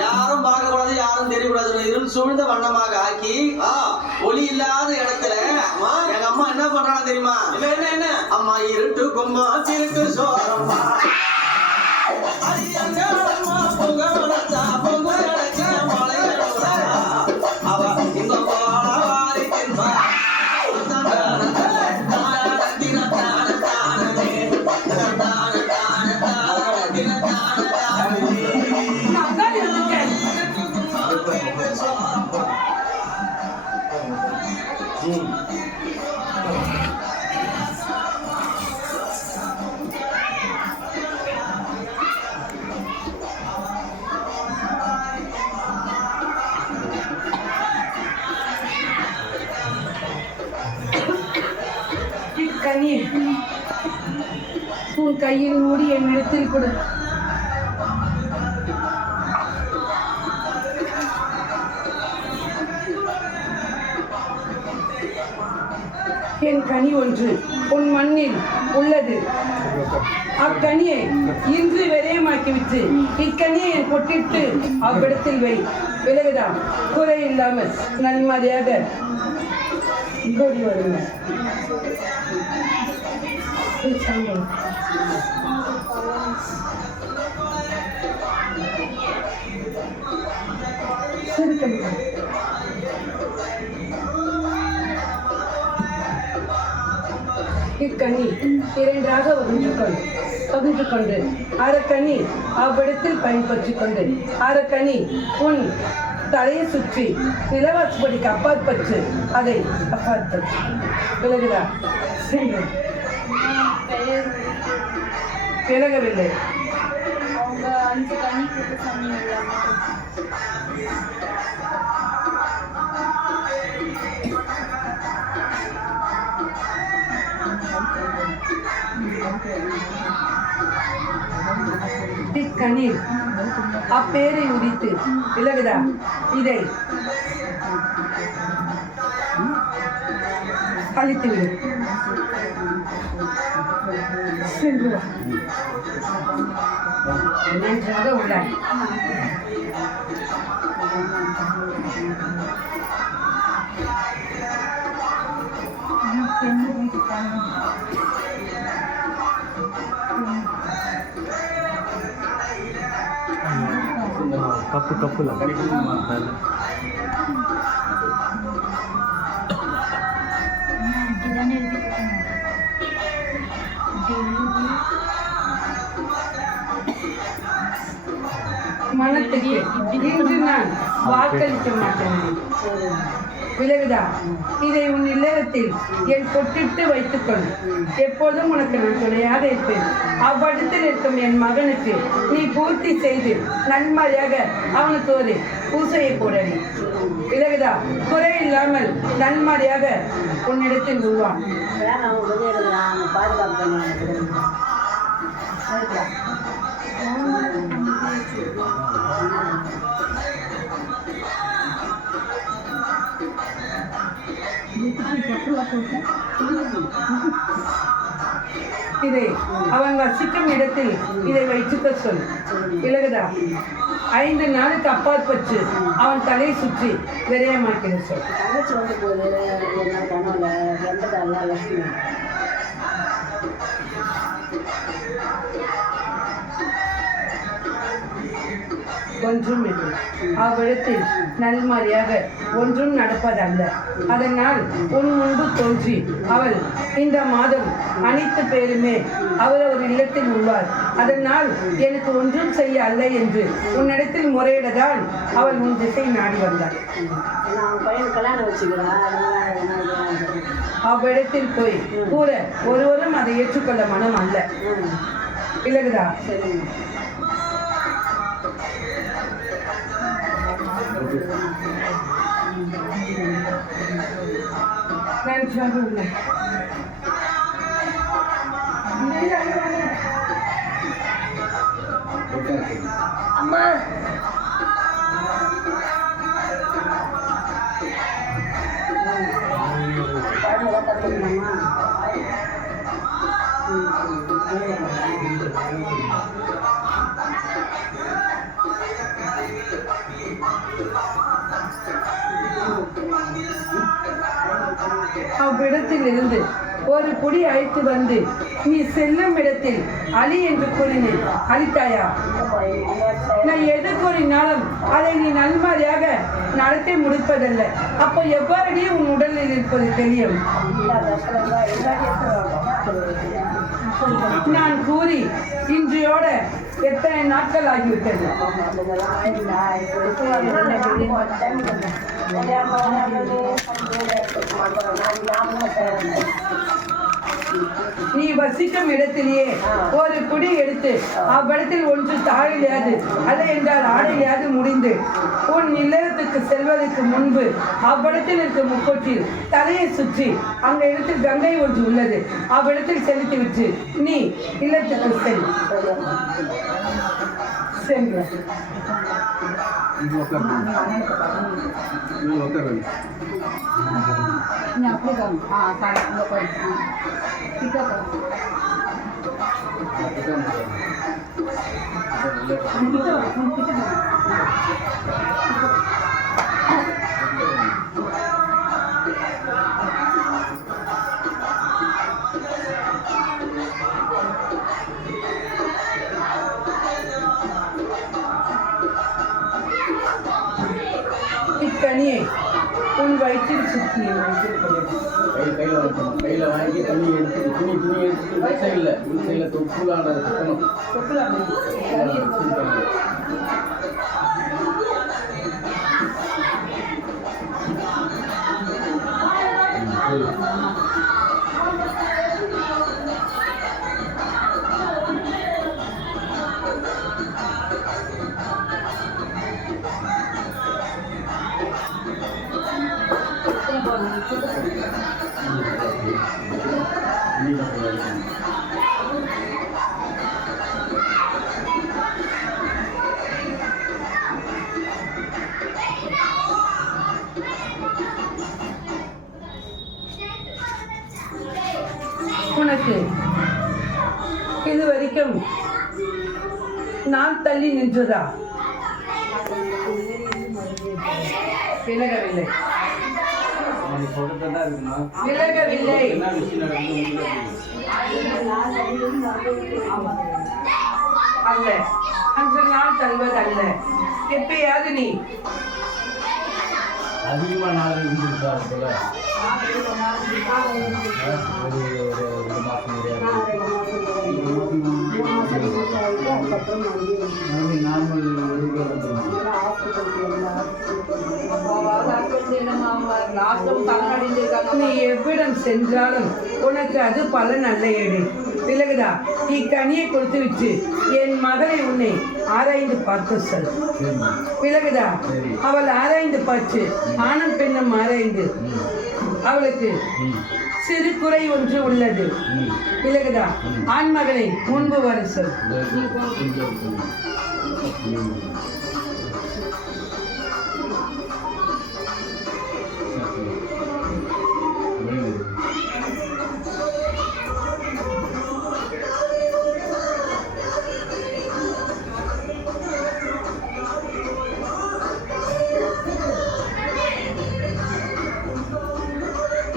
யாரும் பார்க்கக்கூடாது, யாரும் தெரியக்கூடாது, இருள் சூழ்ந்த வண்ணமாக ஆக்கி ஒளி இல்லாத இடத்துல எங்க அம்மா என்ன பண்றாங்க தெரியுமா? என்ன அம்மா இருட்டு கும்பா சிறுக்கு சோரம்மா அவ இந்த கனி உன் கையில் மூடி என் இடத்தில் கொடு. என் கனி ஒன்று உன் மண்ணில் உள்ளது. அக்கனியை இன்று விரயமாக்கிவிட்டு இக்கனியை என் பொட்டிட்டு அவ்விடத்தில் வை. விலகுதா குறை இல்லாமல் நன்மதியாக கோடி வருங்க. இக்கனி இரண்டாக பகிர்ந்து கொண்டு அரைக்கனி அவ்விடத்தில் பயன்படுத்திக் கொண்டு அரைக்கனி உன் தலையை சுற்றி நிலவாசுபடிக்கு அப்பாற்பட்டு அதை அப்பாற்பட்டு விலகுதா சென்று விலகவில்லை. இக்கனில் அப்பேரை உரித்து விலகுதா இதை அழித்துவிடும். நன்றாக உள்ளாய். கப்பு மனத்துக்கு இன்று நான் வாக்களிக்க மாட்டேன். விலகுதா இதை உன் இல்லத்தில் என் பொட்டிட்டு வைத்துக்கொள். எப்போதும் உனக்கு நான் துணையாக இருப்பேன். அவ்விடத்தில் இருக்கும் என் மகனுக்கு நீ பூர்த்தி செய்து நன்மறையாக அவனுக்கு ஒரு பூசையை போடடி. விலகுதா குறை இல்லாமல் நன்மாரியாக உன்னிடத்தில் உருவான். இதை அவன் வசிக்கும் இடத்தில் இதை வைத்துக்க சொல். விலகுதா 5 நாளுக்கு அப்பாற்பட்டு அவன் தலையை சுற்றி விரயமாக்கிற சொல். ஒன்றும் இல்லை. அவ்விடத்தில் நல்மாரியாக ஒன்றும் நடப்பதல்ல. அதனால் உன் முன்பு தோன்றி அவள் இந்த மாதம் அனைத்து பேருமே அவரவர் இல்லத்தில் உள்ளார். அதனால் எனக்கு ஒன்றும் செய்ய அல்ல என்று உன்னிடத்தில் முறையிடதான் அவள் உன் திசை நாடி வந்தாள். அவ்விடத்தில் போய் கூட ஒருவரும் அதை ஏற்றுக்கொள்ள மனம் அல்ல. இல்லைதா? நன்றாக உள்ளது. அம்மா அவ்விடத்தில் இருந்து ஒரு குடி அழைத்து வந்து நீ செல்லும் இடத்தில் அலி என்று கூறினேன். அளித்தாயா? நான் எது கூறினாலும் அதை நீ நன்மாரியாக நடத்தி முடிப்பதல்ல. அப்போ எவ்வாறு உன் உடலில் இருப்பது தெரியும்? நான் கூறி இன்றையோட எத்தனை நாட்கள் ஆகிவிட்டது? நீ வசிக்கும் இடத்திலேயே ஒரு குடி எடுத்து அவ்விடத்தில் ஒன்று தாழிலையாது அல்ல என்றால் ஆடையிலையாது முடிந்து உன் இல்லத்துக்கு செல்வதற்கு முன்பு அவ்விடத்தில் இருக்கும் முக்கொற்றில் தலையை சுற்றி அந்த இடத்தில் கங்கை ஒன்று உள்ளது. அவ்விடத்தில் செலுத்திவிட்டு நீ இல்லத்துக்கு செல். சென்று இக்கனியை உன் வயிற்றில் சுற்றி கையில் வாங்கி துணி எடுத்து தொப்புலான உனக்கு இதுவரைக்கும் நான் தள்ளி நின்றதா? விலகவில்லை. விலகவில்லை. அல்ல, அன்று நாள் தள்ளுவதல்ல. எப்பயாவது நீ அதிகமா நாள் இருந்திருக்காரு போல. ஒரு மாசம் நீ எவ்விடம் சென்றாலும் உனக்கு அது பலன் அல்ல ஏடு. விலகுதா, இக்கனியை கொடுத்து விட்டு என் மகளை உன்னை ஆராய்ந்து பார்த்து சொல். விலகுதா, அவள் ஆராய்ந்து பார்த்து ஆணும் பெண்ணும் ஆராய்ந்து அவளுக்கு சிறு குறை ஒன்று உள்ளது. விலகுதா, ஆண் மகனை முன்பு வர சொல்.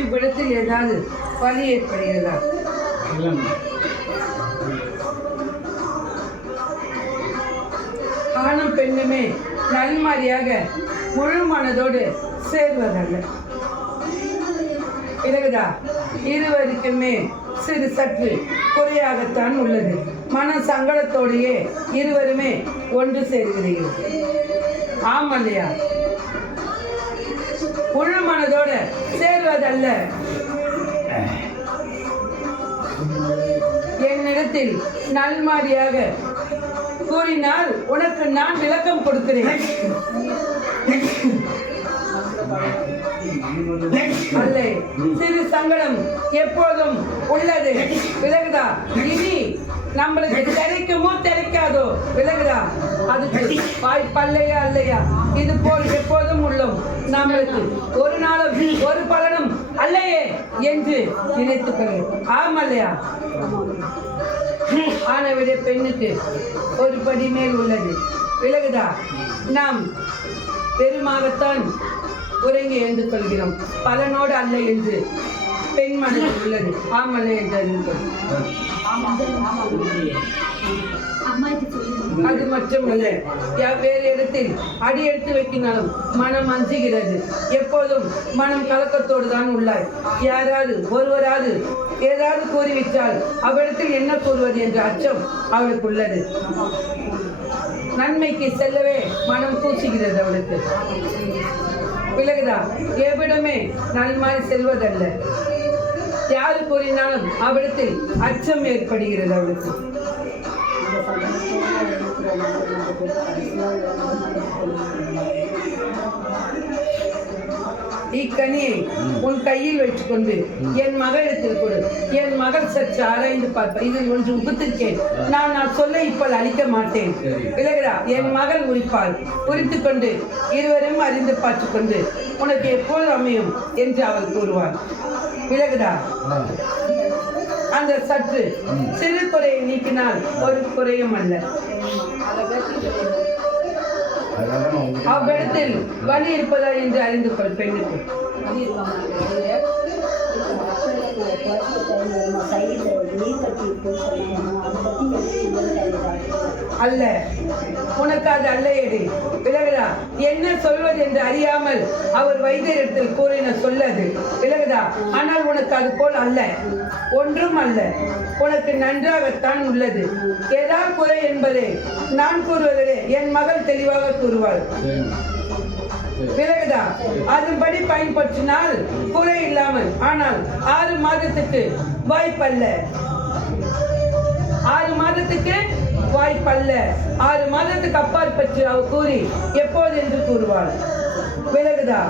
இவ்விடத்தில் ஏதாவது வலி ஏற்படுகிறதா? ஆணும் பெண்ணுமே நல்மாரியாக முழு மனதோடு சேர்வதல்ல. விலகுதா, இருவருக்குமே சிறு சற்று குறையாகத்தான் உள்ளது. மன சங்கடத்தோடையே இருவருமே ஒன்று சேர்கிறீர்கள். ஆமல்லையா? முழு மனதோடு சேர்வதல்ல. என்னிடத்தில் நல்மாரியாக கூறினால் உனக்கு நான் விளக்கம் கொடுக்கிறேன். அல்ல, சிறு சங்கடம் எப்போதும் உள்ளது. விலகுதா, இனி நம்மளுக்கு தெரிக்குமோ தெரிக்காதோ? விலகுதா, அதுக்கு வாய்ப்பல்லையா அல்லையா? இது போல் எப்போதும் உள்ளோம். நம்மளுக்கு ஒரு நாளும் ஒரு பலனும் அல்லையே என்று நினைத்துக் கொள்ளும். ஆமல்லையா? ஆனை விட பெண்ணுக்கு ஒரு படி மேல் உள்ளது. விலகுதா, நாம் பெருமாகத்தான் உறங்கி எழுந்து கொள்கிறோம், பலனோடு அல்ல என்று பெண் மனதில் உள்ளது. ஆமல்லை என்று அறிந்து கொள்ளும். அது மட்டுமல்ல, வேறு இடத்தில் அடி எடுத்து வைக்கினாலும் மனம் அஞ்சுகிறது. எப்போதும் மனம் கலக்கத்தோடு தான் உள்ளாய். யாராவது ஒருவராது ஏதாவது கூறிவிட்டால் அவ்விடத்தில் என்ன கூறுவது என்ற அச்சம் அவளுக்கு உள்ளது. நன்மைக்கு செல்லவே மனம் கூச்சுகிறது அவளுக்கு. விலகுதா, எவ்விடமே நல்மாறி செல்வதல்ல. யாரு கூறினாலும் அவ்விடத்தில் அச்சம் ஏற்படுகிறது அவளுக்கு. இக்கனியை உன் கையில் வைத்துக்கொண்டு என் மகளிடத்தில் கொடு. என் மகள் சற்று ஆராய்ந்து பார்ப்பேன். இதில் ஒன்று உகுத்திருக்கேன். நான் சொல்ல இப்போது அளிக்க மாட்டேன். விலகுதா, என் மகள் உரிப்பாள். உரித்துக் கொண்டு இருவரும் அறிந்து பார்த்துக் கொண்டு உனக்கு எப்போது அமையும் என்று அவள் கூறுவாள். விலகுதா, அந்த சற்று சிறு குறையை நீக்கினால் ஒரு குறையும் அல்ல. அவ்விடத்தில் வலி இருப்பதா என்று அறிந்து கொள். பெண்ணுக்கு அல்ல, உனக்கு அது அல்ல எடு. விலகுதா, என்ன சொல்வது என்று அறியாமல் அவர் வைத்தியரிடத்தில் கூறின சொல்லது. விலகுதா, ஆனால் உனக்கு அது போல் அல்ல, ஒன்றும் அல்ல. உனக்கு நன்றாகத்தான் உள்ளது. ஏதாவது குறை என்பதை நான் கூறுவதிலே என் மகள் தெளிவாக கூறுவாள். விலகுதா, அதன்படி பயன்படுத்தினால் குறை இல்லாமல். ஆனால் 6 மாதத்துக்கு வாய்ப்பல்ல. 6 மாதத்துக்கு வாய்ப்பல்ல. 6 மாதத்துக்கு அப்பால் பற்றி அவ கூறி எப்போது என்று கூறுவாள். விலகுதா,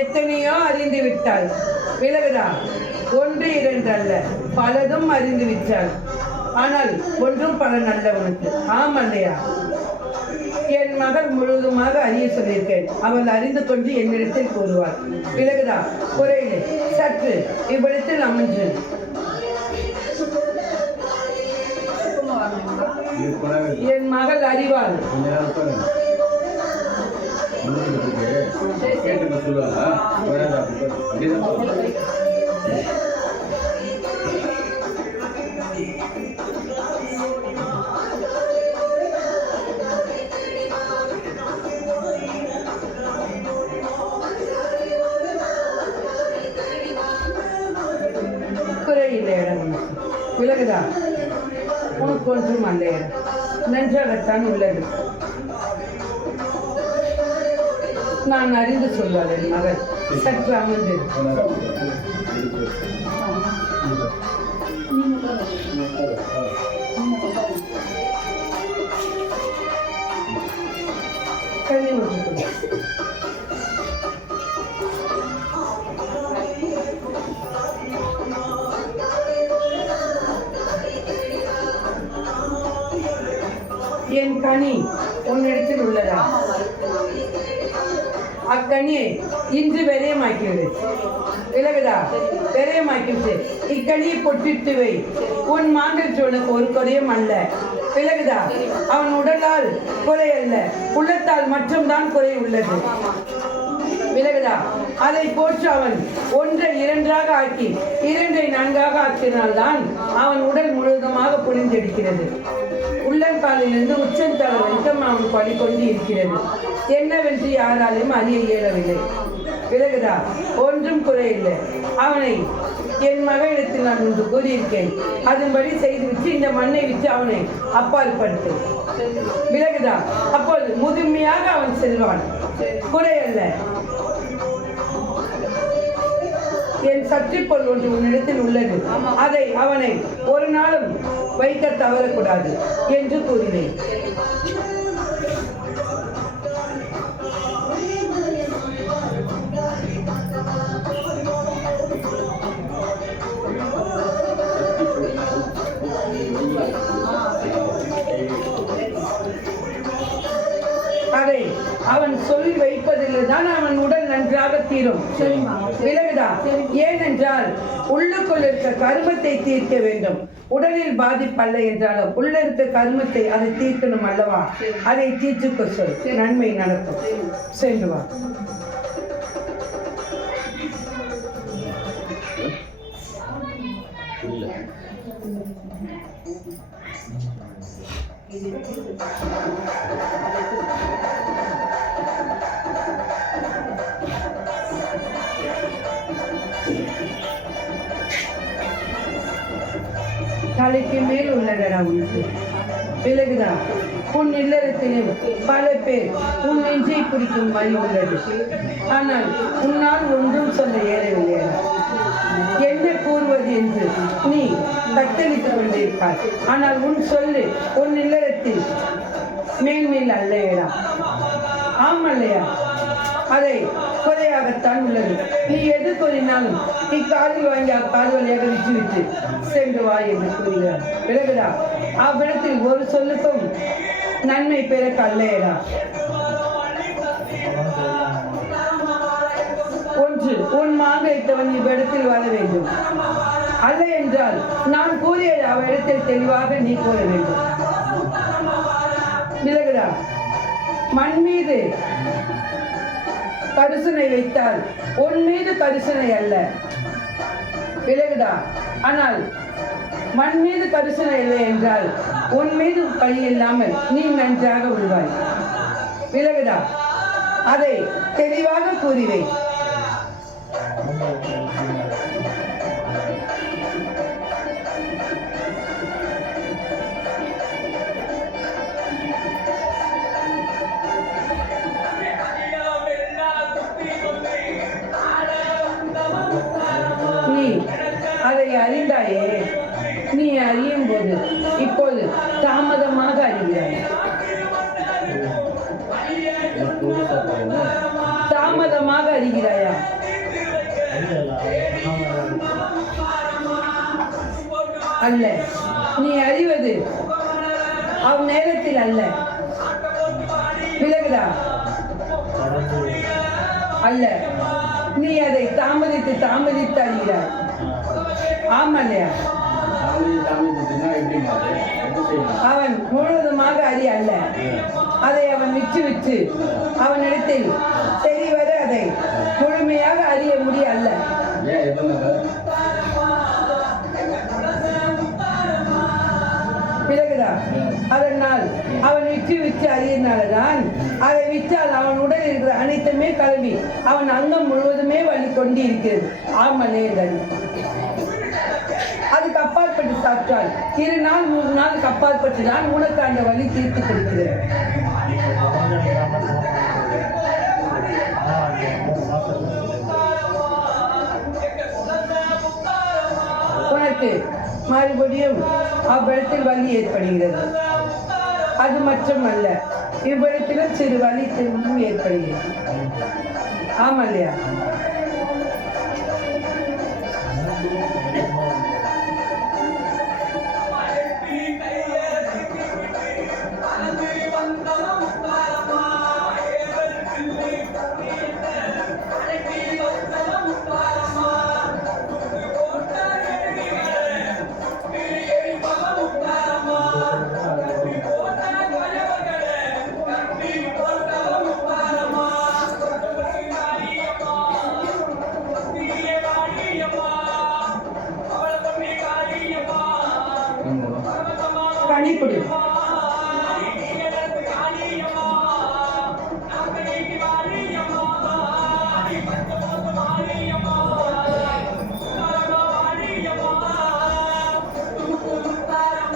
எத்தனையோ அறிந்து விட்டாள். விலகுதா, 1 2 அல்ல, பலதும் அறிந்து விட்டாள். ஆனால் ஒன்றும் பலன் அல்ல உனக்கு. ஆமல்லையா? என் மகள் முழுவதுமாக அறிய சொல்லியிருக்கேன். அவள் அறிந்து கொண்டு என்னிடத்தில் கூறுவாள். விலகுதா, குறையிலே சற்று இவ்விடத்தில் அமைஞ்சு என் மகள் அறிவாள். ஒன்றும் அல்லையா, நன்றாகத்தான் உள்ளது. நான் அறிந்து சொல்வாள் என் மகள். சற்று அமர்ந்து கண்ணி விட்டு என் கனி உன்னிடத்தில் உள்ளதா? அக்கனியை இன்று விரயமாக்கிவிடு. விலகுதா? விரயமாக்கிவிட்டு இக்கனியை பொட்டிட்டு வை. உன் மாங்கல் உனக்கு ஒரு குறையும் அல்ல. விலகுதா? அவன் உடலால் குறை அல்ல, உள்ளத்தால் மட்டும்தான் குறை உள்ளது. விலகுதா? அதை போற்று அவன் ஒன்றை இரண்டாக ஆக்கி இரண்டை நன்காக ஆக்கினால்தான் அவன் உடல் முழுவதுமாக புரிந்தெடுக்கிறது. உள்ளங்காலிலிருந்து உச்சந்தலை வரைக்கும் அவன் படி கொண்டு இருக்கிறது. என்னவென்று யாராலையும் அறிய இயலவில்லை. விலகுதா? ஒன்றும் குறையில்லை. அவனை என் மகளிடத்தில் நான் ஒன்று கூறியிருக்கேன். அதன்படி செய்துவிட்டு இந்த மண்ணை விட்டு அவனை அப்பால் படுத்து. விலகுதா? அப்போது முதுமையாக அவன் செல்வான். குறையல்ல. என் சக்தி பொருள் ஒன்று உன்னிடத்தில் உள்ளது. அதை அவனை ஒரு நாளும் வைக்க தவறக்கூடாது என்று கூறினேன். அதை அவன் சொல்லி வைப்பதில் தான் அவன் உடல் நன்றாக தீரும். விலகுதா? ஏனென்றால் உள்ளுக்குள் இருக்க கருமத்தை தீர்க்க வேண்டும். உடலில் பாதிப்பல்ல என்றாலும் உள்ள இருக்க கருமத்தை அதை தீர்க்கணும் அல்லவா? அதை தீர்த்துக்க சொல், நன்மை நடக்கும். சென்று வா. தலைக்கு மேல் உள்ளடா உனக்கு. விலகுதா? உன் இல்லறத்திலும் பல பேர் உன் நெஞ்சை பிடிக்கும் மாதிரி உள்ளது. ஆனால் உன்னால் ஒன்றும் சொல்ல இயலவில்லையா? என்ன கூறுவது என்று நீ தத்தளித்துக் கொண்டிருப்பாய். ஆனால் உன் சொல்லு உன் இல்லறத்தில் மேன்மேல் அல்லையடா. ஆமல்லையா? அதை குறையாகத்தான் உள்ளது. நீ எது கூறினாலும் நீ காலில் வாங்கி அக்கால் வழியாக விட்டுவிட்டு சென்று வா என்று கூறுகிறார். விலகுதா? அவ்விடத்தில் ஒரு சொல்லுக்கும் நன்மை பிறக்க அல்லையடா. ஒன்று, உன் மாங்கலித்தவன் இவ்விடத்தில் வர வேண்டும். அல்ல என்றால் நான் கூறியது அவ்விடத்தில் தெளிவாக நீ கூற வேண்டும். விலகுதா? மண் மீது கரிசனை வைத்தால் உன் மீது கரிசனை அல்ல. விலகுதா? ஆனால் மண் மீது கரிசனை இல்லை என்றால் உன் மீது பழி இல்லாமல் நீ நன்றாக விழுவாய். விலகுதா? அதை தெளிவாக கூறிவை. அதை அறிந்தாயே. நீ அறியும் போது இப்போது தாமதமாக அறிகிறாய். தாமதமாக அறிகிறாயா? அல்ல, நீ அறிவது அந்நேரத்தில் அல்ல. விலகுதா? அல்ல, நீ அதை தாமதித்து தாமதித்து அறிகிறாய். ஆமல்லையா? அவன் முழுவதுமாக அறிய அல்ல. அதை அவன் விட்டு அவனிடத்தில் தெரிவர அதை முழுமையாக அறிய முடிய அல்ல. பிறகுதா? அதனால் அவன் விட்டு அறியினால்தான் அதை விட்டால் அவன் உடல் இருக்கிற அனைத்துமே கல்வி அவன் அங்கம் முழுவதுமே வழி கொண்டு இருக்கிறது. ஆமலே அதுக்கு அப்பாற்பட்டு சாப்பிட்டால் 2 நாள் 3 நாளுக்கு அப்பாற்பட்டு தான் உனக்கு அந்த வலி தீர்த்து கொடுக்கிறது. உனக்கு மறுபடியும் அவ்விடத்தில் வலி ஏற்படுகிறது. அது மட்டுமல்ல, இவ்விடத்திலும் சிறு வலி திரும்பவும் ஏற்படுகிறது. ஆமா இல்லையா? கனிப்புடு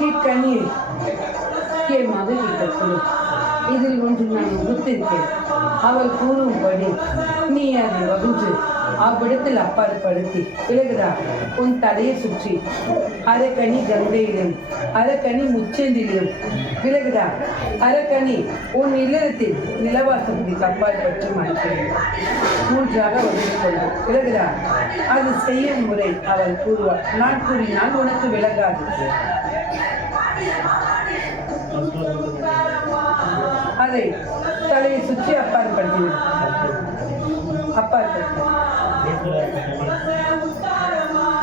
இக்கனியை என் மகளிடம் கொடு. இதில் ஒன்று நான் உடுத்திருக்கேன். அவள் கூறும்படி நீ அதை வகுந்து அவ்விடத்தில் அப்பாற்படுத்தி விலகுதா உன் தலையை சுற்றி அரைக்கனி கங்கையிலும் அரைக்கனி முச்செந்திலும் விலகுதா அரைக்கனி உன் இல்லத்தில் நிலவாசத்துக்கு அப்பாற்பட்டு மறைக்கிறது. 3ஆக வகுத்து கொண்டு விலகுதா அது செய்யும் முறை அவள் கூறுவாள். நான் கூறினால் உனக்கு விலகாது. அதை தலையை சுற்றி அப்பாற்படுத்தினார்.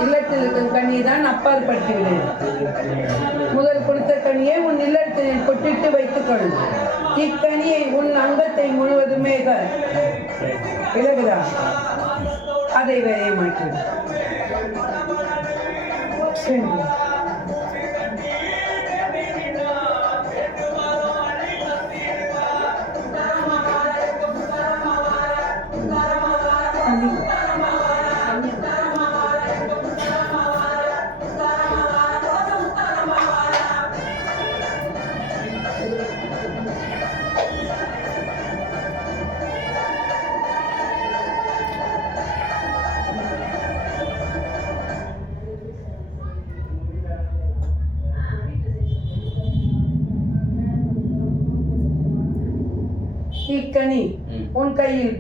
இல்லத்தில் இருக்கும் கனியை தான் அப்பாற்படுத்திவிடு. முதல் கொடுத்த கனியை உன் இல்லத்தில் கொட்டிட்டு வைத்துக் கொள். இக்கனியை உன் அங்கத்தை முழுவதுமே விலகுதா அதை விரயமாக்கி. இக்கனி உன் கையில்